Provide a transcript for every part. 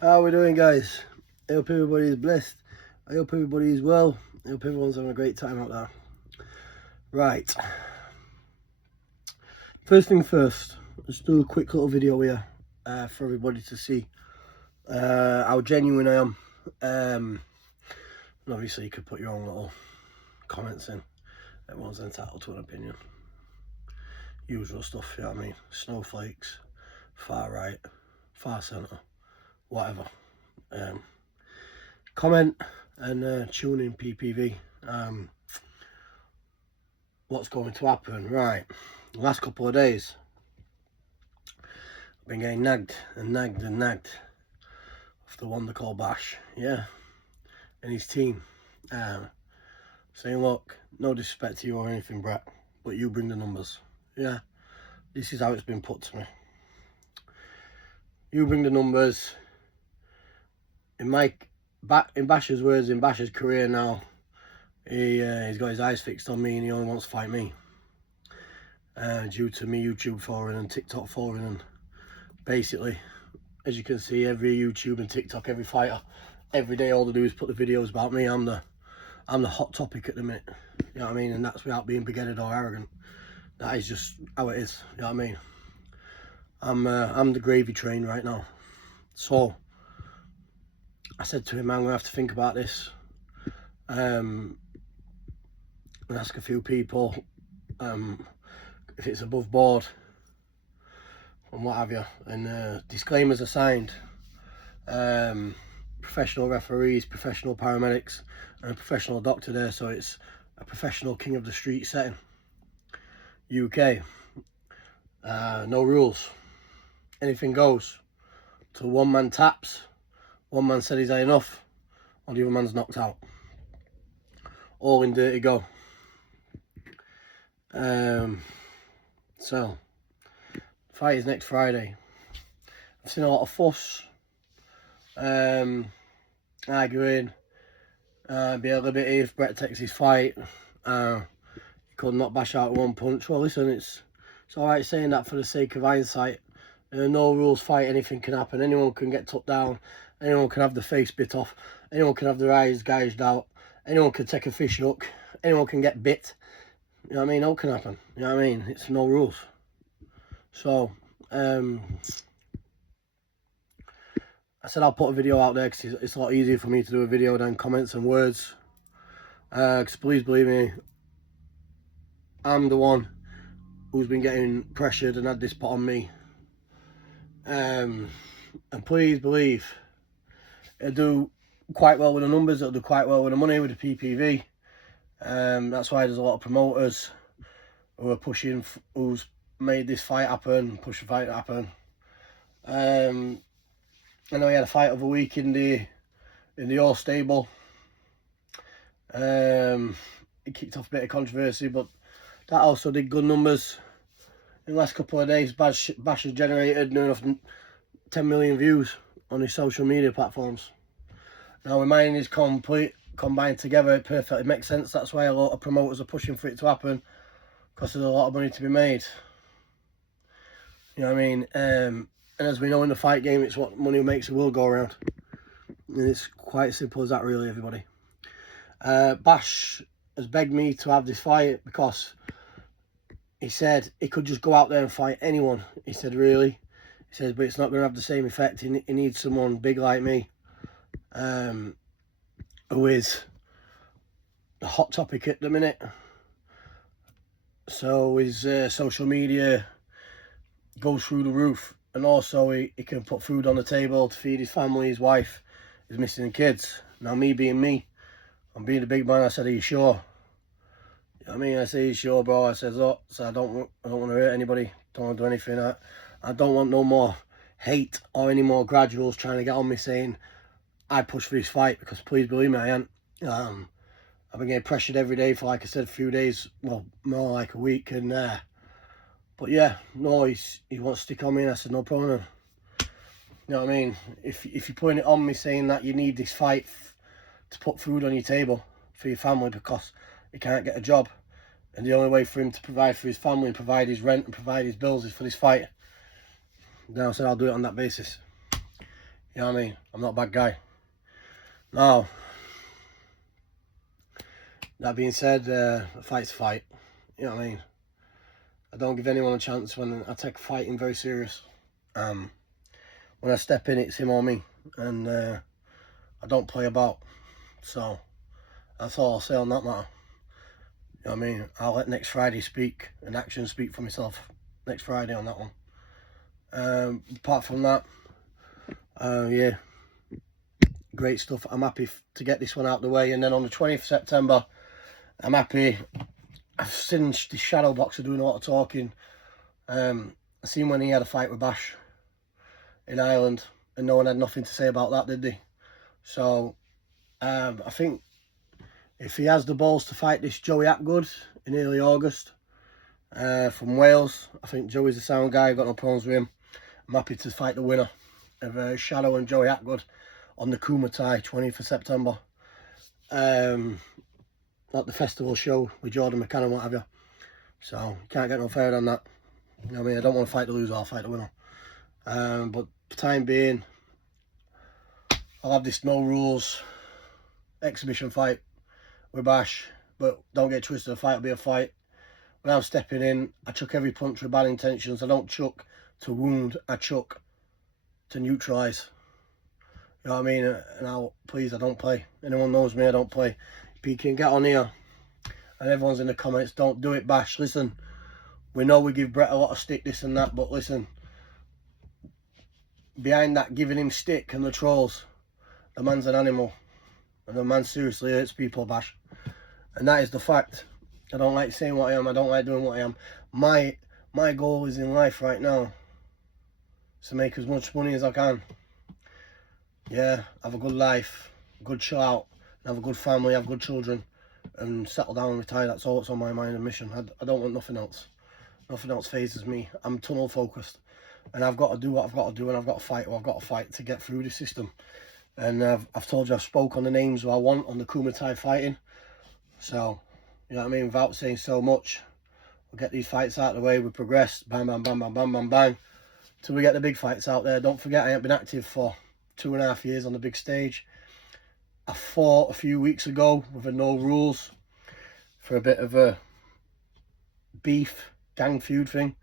How are we doing, guys? I hope everybody is blessed. I hope everybody is well. I hope everyone's having a great time out there. Right. First thing first, let's do a quick little video here for everybody to see how genuine I am. And obviously, you could put your own little comments in. Everyone's entitled to an opinion. Usual stuff, you know what I mean? Snowflakes, far right, far centre, whatever. Comment and tune in PPV. What's going to happen? Right, the last couple of days I've been getting nagged off the one they call Bash, yeah, and his team, saying, look, no disrespect to you or anything, Brett, but you bring the numbers. Yeah, this is how it's been put to me. You bring the numbers. In Bash's words, in Bash's career now, he's got his eyes fixed on me and he only wants to fight me. Due to me YouTube following and TikTok following, and basically, as you can see, every YouTube and TikTok, every fighter, every day all they do is put the videos about me. I'm the hot topic at the minute. You know what I mean? And that's without being big-headed or arrogant. That is just how it is. You know what I mean? I'm the gravy train right now. So I said to him, I'm gonna have to think about this. And ask a few people if it's above board and what have you. And disclaimers are signed. Professional referees, professional paramedics, and a professional doctor there, so it's a professional king of the street setting. UK, no rules, anything goes. Till one man taps, one man said he's had enough, or the other man's knocked out. All in dirty go. So fight is next Friday. I've seen a lot of fuss, arguing, be a little bit if Brett takes his fight, he could knock Bash out with one punch. Well, listen, it's alright saying that for the sake of hindsight. No rules fight, anything can happen. Anyone can get took down, anyone can have the face bit off, anyone can have their eyes gouged out, anyone can take a fish hook, anyone can get bit. You know what I mean? All can happen. You know what I mean? It's no rules. So, I said I'll put a video out there because it's a lot easier for me to do a video than comments and words. Because please believe me, I'm the one who's been getting pressured and had this put on me. And please believe, it'll do quite well with the numbers, it'll do quite well with the money, with the PPV. That's why there's a lot of promoters who are pushing, who's made this fight happen, push the fight to happen. I know he had a fight of a week in the All stable. It kicked off a bit of controversy, but that also did good numbers. In the last couple of days, Bash has generated near enough 10 million views on his social media platforms. Now, with mine is combined together, it perfectly makes sense. That's why a lot of promoters are pushing for it to happen, because there's a lot of money to be made. You know what I mean? And as we know in the fight game, it's what money makes the world go around. And it's quite simple as that, really, everybody. Bash has begged me to have this fight because he said he could just go out there and fight anyone. He said, really? He says, but it's not going to have the same effect. He needs someone big like me, who is the hot topic at the minute. So his social media goes through the roof, and also he can put food on the table to feed his family, his wife, his missing kids. Now, me being me, I'm being a big man. I said, are you sure? You know what I mean? I say, are you sure, bro? I said, look, so I don't want to hurt anybody, don't want to do anything. I don't want no more hate or any more graduals trying to get on me saying I push for this fight, because please believe me, I ain't. I've been getting pressured every day for, like I said, a few days, well, more like a week, and but yeah, no, he wants to stick on me, and I said, no problem. You know what I mean? If you're putting it on me saying that you need this fight to put food on your table for your family because he can't get a job, and the only way for him to provide for his family and provide his rent and provide his bills is for this fight, then I said I'll do it on that basis. You You know what I mean? I'm not a bad guy. Now, that being said, a fight's a fight. You know what I mean? I don't give anyone a chance when I take fighting very serious. When I step in, it's him or me. And I don't play about. So, that's all I'll say on that matter. You know what I mean? I'll let next Friday speak and actions speak for myself. Next Friday on that one. Apart from that, yeah, great stuff. I'm happy to get this one out of the way. And then on the 20th of September, I'm happy. I've seen the shadow boxer doing a lot of talking. I seen when he had a fight with Bash in Ireland, and no one had nothing to say about that, did they? So I think if he has the balls to fight this Joey Atgood in early August from Wales, I think Joey's a sound guy. I've got no problems with him. I'm happy to fight the winner of Shadow and Joey Atgood on the Kumite 20th of September. At the festival show with Jordan McCann and what have you. So, you can't get no fairer than that. You know what I mean? I don't want to fight the loser, I'll fight the winner. But for the time being, I'll have this no rules exhibition fight with Bash. But don't get twisted, a fight will be a fight. When I'm stepping in, I chuck every punch with bad intentions. I don't chuck to wound, I chuck to neutralise. You know what I mean? And please, I don't play. Anyone knows me, I don't play. If you can get on here and everyone's in the comments, don't do it, Bash. Listen, we know we give Brett a lot of stick, this and that, but listen, behind that giving him stick and the trolls, the man's an animal. And the man seriously hurts people, Bash. And that is the fact. I don't like saying what I am, I don't like doing what I am. My goal is in life right now is to make as much money as I can. Yeah, have a good life, good chill out, have a good family, have good children, and settle down and retire. That's all that's on my mind and mission. I don't want nothing else. Nothing else phases me. I'm tunnel focused, and I've got to do what I've got to do, and I've got to fight what I've got to fight to get through the system. And I've told you I've spoke on the names who I want on the Kumite fighting. So, you know what I mean, without saying so much, we'll get these fights out of the way, we progress, bang, bang, bang, bang, bang, bang, bang, till we get the big fights out there. Don't forget, I ain't been active for 2.5 years on the big stage. I fought a few weeks ago with a no rules for a bit of a beef gang feud thing.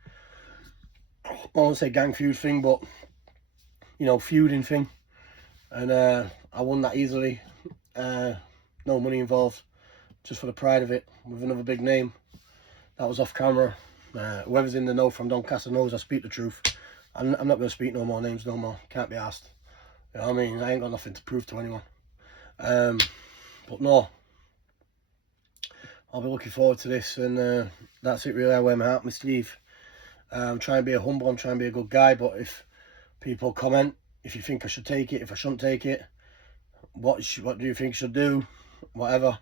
I won't say gang feud thing, but you know, feuding thing. And I won that easily. No money involved, just for the pride of it, with another big name. That was off camera. Whoever's in the know from Doncaster knows I speak the truth. I'm not going to speak no more names no more. Can't be asked. You know what I mean? I ain't got nothing to prove to anyone. But no, I'll be looking forward to this, and that's it really. I wear my heart on my sleeve. I'm trying to be a humble, I'm trying to be a good guy, but if people comment, if you think I should take it, if I shouldn't take it, what do you think I should do, whatever.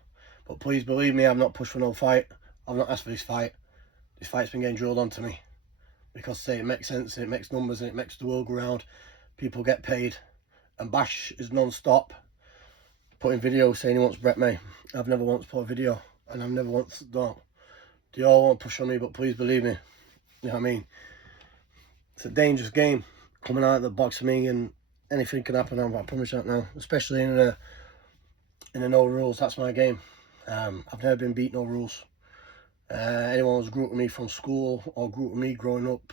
But please believe me, I've not pushed for no fight. I've not asked for this fight. This fight's been getting drilled onto me because it makes sense, it makes numbers, and it makes the world go round. People get paid, and Bash is non-stop putting videos saying he wants Brett May. I've never once put a video, and I've never once done. They all want to push on me, but please believe me, you know what I mean? It's a dangerous game coming out of the box for me, and anything can happen. I promise you that now, especially in the no rules. That's my game. I've never been beat no rules. Anyone who's grew up with me from school or grew up with me growing up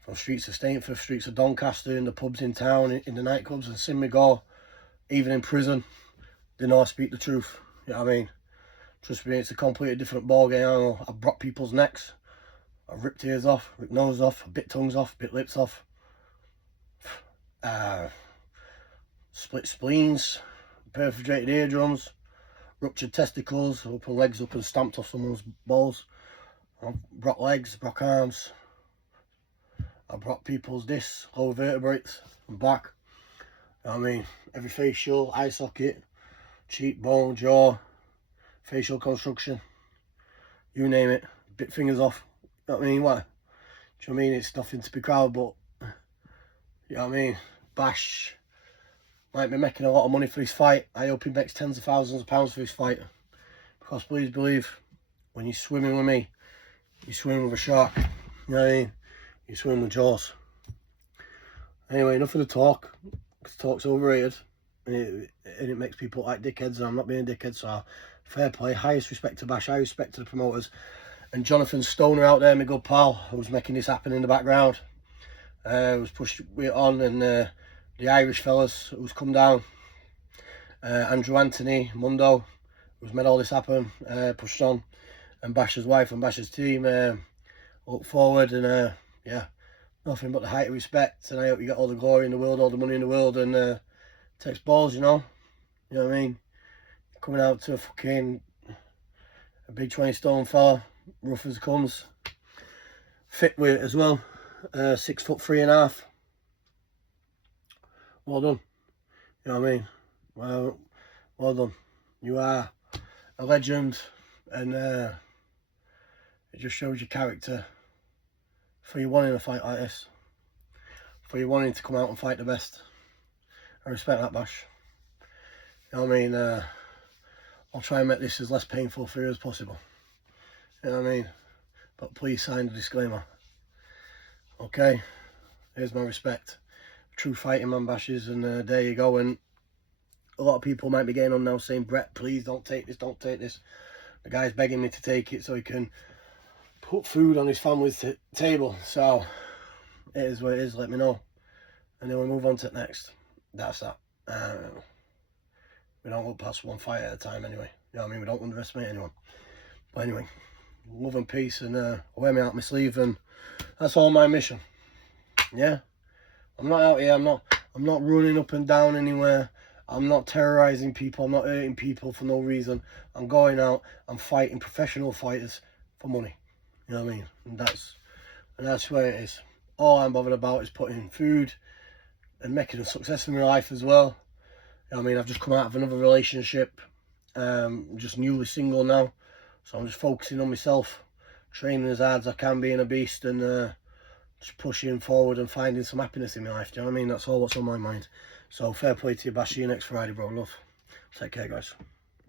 from streets of Stainforth, streets of Doncaster, in the pubs in town, in the nightclubs, and seen me go, even in prison, they know I speak the truth. You know what I mean? Trust me, it's a completely different ballgame. I've brought people's necks, I've ripped ears off, ripped noses off, bit tongues off, bit lips off, split spleens, perforated eardrums, ruptured testicles, opened legs up and stamped off someone's balls. I've brought legs, broke arms, I brought people's discs, lower vertebrates, and back. You know what I mean? Every facial, eye socket, cheekbone, jaw, facial construction, you name it, bit fingers off. You know what I mean? What? Do you know what I mean? It's nothing to be proud, but you know what I mean? Bash might be making a lot of money for this fight. I hope he makes tens of thousands of pounds for this fight. Because please believe, when you're swimming with me, you're swimming with a shark. You know what I mean? You're swimming with jaws. Anyway, enough of the talk. because talk's overrated, and it makes people look like dickheads, and I'm not being a dickhead, so fair play. Highest respect to Bash, high respect to the promoters. And Jonathan Stoner out there, my good pal, who's making this happen in the background, who's pushed it on, and the Irish fellas who's come down, Andrew Anthony, Mundo, who's made all this happen, pushed on, and Bash's wife and Bash's team look forward, and yeah, nothing but the height of respect, and I hope you get all the glory in the world, all the money in the world, and it takes balls, you know what I mean, coming out to a big 20 stone fella, rough as it comes, fit with it as well, 6'3.5". Well done, you know what I mean, well done, you are a legend, and it just shows your character for you wanting a fight like this, for you wanting to come out and fight the best. I respect that, Bash. You know what I mean? I'll try and make this as less painful for you as possible. You know what I mean? But please sign the disclaimer. Okay? Here's my respect. True fighting man, Bashes, and there you go. And a lot of people might be getting on now saying, Brett, please don't take this, don't take this. The guy's begging me to take it so he can put food on his family's table. So it is what it is, let me know. And then we'll move on to the next. That's that. We don't look past one fight at a time anyway. You know what I mean? We don't underestimate anyone. But anyway, love and peace, and I wear me out my sleeve, and that's all my mission. Yeah? I'm not out here, I'm not running up and down anywhere. I'm not terrorizing people, I'm not hurting people for no reason. I'm going out, I'm fighting professional fighters for money. You know what I mean? And that's where it is. All I'm bothered about is putting food and making a success in my life as well. You know what I mean? I've just come out of another relationship. I'm just newly single now. So I'm just focusing on myself, training as hard as I can, being a beast, and just pushing forward and finding some happiness in my life. Do you know what I mean? That's all what's on my mind. So fair play to you, Bash. See you next Friday, bro. Love. Take care, guys.